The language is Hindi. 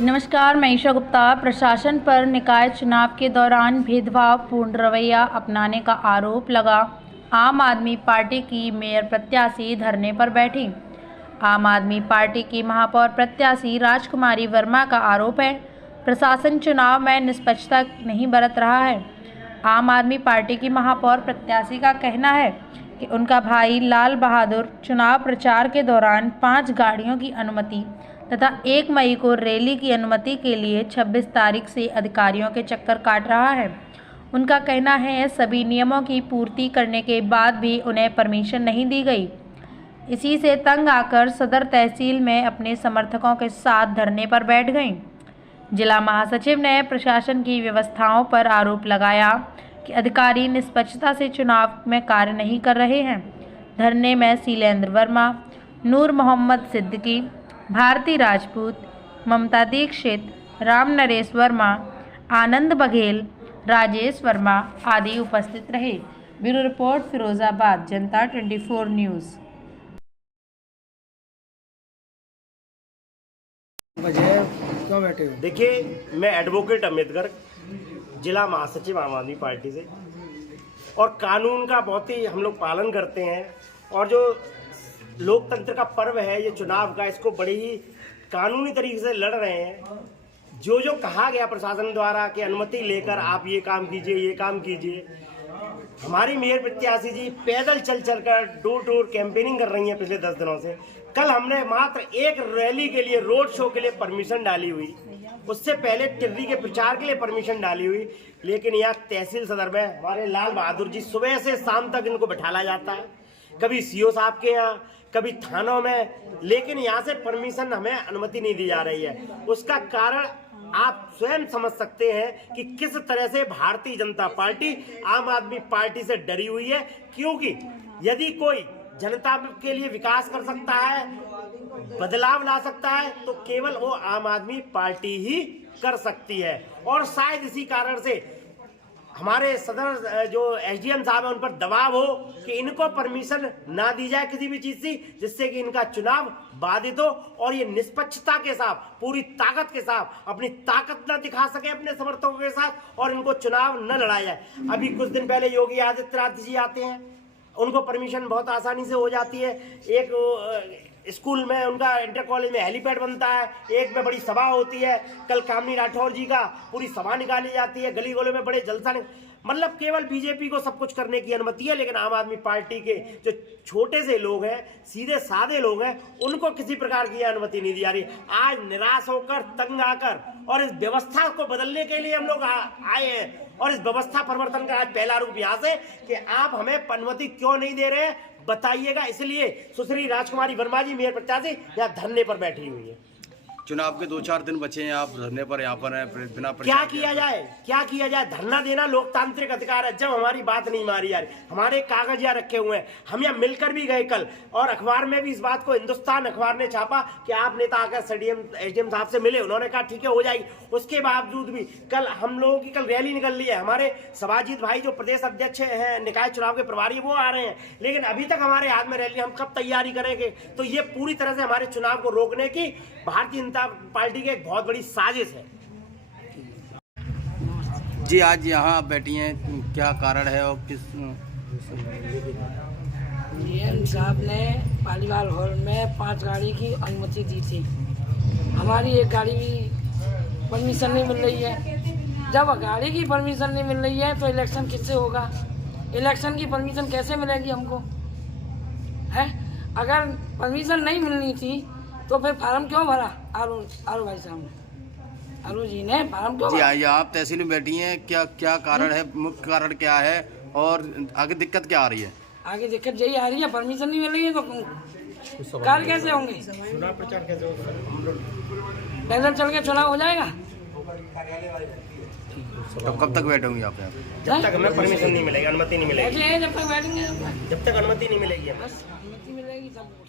नमस्कार, मैं ईशा गुप्ता। प्रशासन पर निकाय चुनाव के दौरान भेदभावपूर्ण रवैया अपनाने का आरोप लगा। आम आदमी पार्टी की मेयर प्रत्याशी धरने पर बैठी। आम आदमी पार्टी की महापौर प्रत्याशी राजकुमारी वर्मा का आरोप है, प्रशासन चुनाव में निष्पक्षता नहीं बरत रहा है। आम आदमी पार्टी की महापौर प्रत्याशी का कहना है कि उनका भाई लाल बहादुर चुनाव प्रचार के दौरान 5 गाड़ियों की अनुमति तथा 1 मई को रैली की अनुमति के लिए 26 तारीख से अधिकारियों के चक्कर काट रहा है। उनका कहना है सभी नियमों की पूर्ति करने के बाद भी उन्हें परमिशन नहीं दी गई। इसी से तंग आकर सदर तहसील में अपने समर्थकों के साथ धरने पर बैठ गईं। जिला महासचिव ने प्रशासन की व्यवस्थाओं पर आरोप लगाया कि अधिकारी निष्पक्षता से चुनाव में कार्य नहीं कर रहे हैं। धरने में शीलेंद्र वर्मा, नूर मोहम्मद सिद्दीकी, भारती राजपूत, ममता दीक्षित, राम नरेश वर्मा, आनंद बघेल, राजेश वर्मा आदि उपस्थित रहे। ब्यूरो रिपोर्ट, फिरोजाबाद जनता 24 न्यूज़। क्यों बैठे हो? देखिए, मैं एडवोकेट अमित गर्ग, जिला महासचिव आम आदमी पार्टी से, और कानून का बहुत ही हम लोग पालन करते हैं। और जो लोकतंत्र का पर्व है ये चुनाव का, इसको बड़े ही कानूनी तरीके से लड़ रहे हैं। जो कहा गया प्रशासन द्वारा कि अनुमति लेकर आप ये काम कीजिए, ये काम कीजिए। हमारी मेयर प्रत्याशी जी पैदल चल कर डोर टू डोर कैंपेनिंग कर रही हैं पिछले 10 दिनों से। कल हमने मात्र एक रैली के लिए, रोड शो के लिए परमिशन डाली हुई, उससे पहले टिर्री के प्रचार के लिए परमिशन डाली हुई। लेकिन यहाँ तहसील सदर में हमारे लाल बहादुर जी सुबह से शाम तक इनको बैठाला जाता है, कभी सीओ साहब के यहाँ, कभी थानों में, लेकिन यहाँ से परमिशन हमें अनुमति नहीं दी जा रही है। उसका कारण आप स्वयं समझ सकते हैं कि किस तरह से भारतीय जनता पार्टी आम आदमी पार्टी से डरी हुई है। क्योंकि यदि कोई जनता के लिए विकास कर सकता है, बदलाव ला सकता है, तो केवल वो आम आदमी पार्टी ही कर सकती है। और शायद इसी कारण से हमारे सदर जो एसडीएम साहब है उन पर दबाव हो कि इनको परमिशन ना दी जाए किसी भी चीज से, जिससे कि इनका चुनाव बाधित हो और ये निष्पक्षता के साथ, पूरी ताकत के साथ अपनी ताकत न दिखा सके अपने समर्थकों के साथ और इनको चुनाव न लड़ाया जाए। अभी कुछ दिन पहले योगी आदित्यनाथ जी आते हैं, उनको परमिशन बहुत आसानी से हो जाती है। एक स्कूल में उनका इंटर कॉलेज में हेलीपैड बनता है, एक में बड़ी सभा होती है। कल कामनी राठौर जी का पूरी सभा निकाली जाती है, गली गोले में बड़े जलसा। मतलब केवल बीजेपी को सब कुछ करने की अनुमति है, लेकिन आम आदमी पार्टी के जो छोटे से लोग हैं, सीधे सादे लोग हैं, उनको किसी प्रकार की अनुमति नहीं दी जा रही। आज निराश होकर, तंग आकर और इस व्यवस्था को बदलने के लिए हम लोग आए हैं। और इस व्यवस्था परिवर्तन का आज पहला रूप यहाँ से कि आप हमें अनुमति क्यों नहीं दे रहे हैं बताइएगा। इसलिए सुश्री राजकुमारी वर्मा जी मेयर प्रत्याशी यहाँ धरने पर बैठी हुई है। चुनाव के 2-4 दिन बचे हैं, आप धरने पर यहाँ पर हैं, बिना क्या किया जाए? धरना देना लोकतांत्रिक अधिकार है। जब हमारी बात नहीं मारी जा रही, हमारे कागज यहाँ रखे हुए हैं, हम यहाँ मिलकर भी गए कल, और अखबार में भी इस बात को, हिंदुस्तान अखबार ने छापा कि आप नेता आकर एसडीएम साहब से मिले, उन्होंने कहा ठीक है हो जाएगी। उसके बावजूद भी कल हम लोगों की रैली निकल रही है। हमारे सवाजीत भाई जो प्रदेश अध्यक्ष हैं, निकाय चुनाव के प्रभारी, वो आ रहे हैं, लेकिन अभी तक हमारे हाथ में रैली, हम कब तैयारी करेंगे? तो ये पूरी तरह से हमारे चुनाव को रोकने की भारतीय जनता पार्टी की एक बहुत बड़ी साजिश है। जी, आज यहाँ बैठी हैं, क्या कारण है और किस? डीएम साहब ने पालीवाल हॉल में 5 गाड़ी की अनुमति दी थी। हमारी एक गाड़ी भी परमिशन नहीं मिल रही है। जब गाड़ी की परमिशन नहीं मिल रही है तो इलेक्शन किससे होगा? इलेक्शन की परमिशन कैसे मिलेगी हमको? है, अगर परमिशन नहीं मिलनी थी तो फिर फार्म क्यों भरा? आरो भाई साहब ने, आरो जी ने फार्म क्यों भरा? जी, आप तहसील में बैठी हैं, क्या कारण है, मुख्य कारण क्या है और आगे दिक्कत क्या आ रही है? आगे दिक्कत यही आ रही है, परमिशन नहीं मिल रही है तो कार्य कैसे होंगे? चुनाव प्रचार कैसे होगा? पैदल चल के चुनाव हो जाएगा? तो कब तक बैठोगे आप यहाँ? जब तक हमें परमिशन नहीं मिलेगी, अनुमति नहीं मिलेगी। जब तक बैठेंगे, जब तक अनुमति नहीं मिलेगी, बस अनुमति मिलेगी तब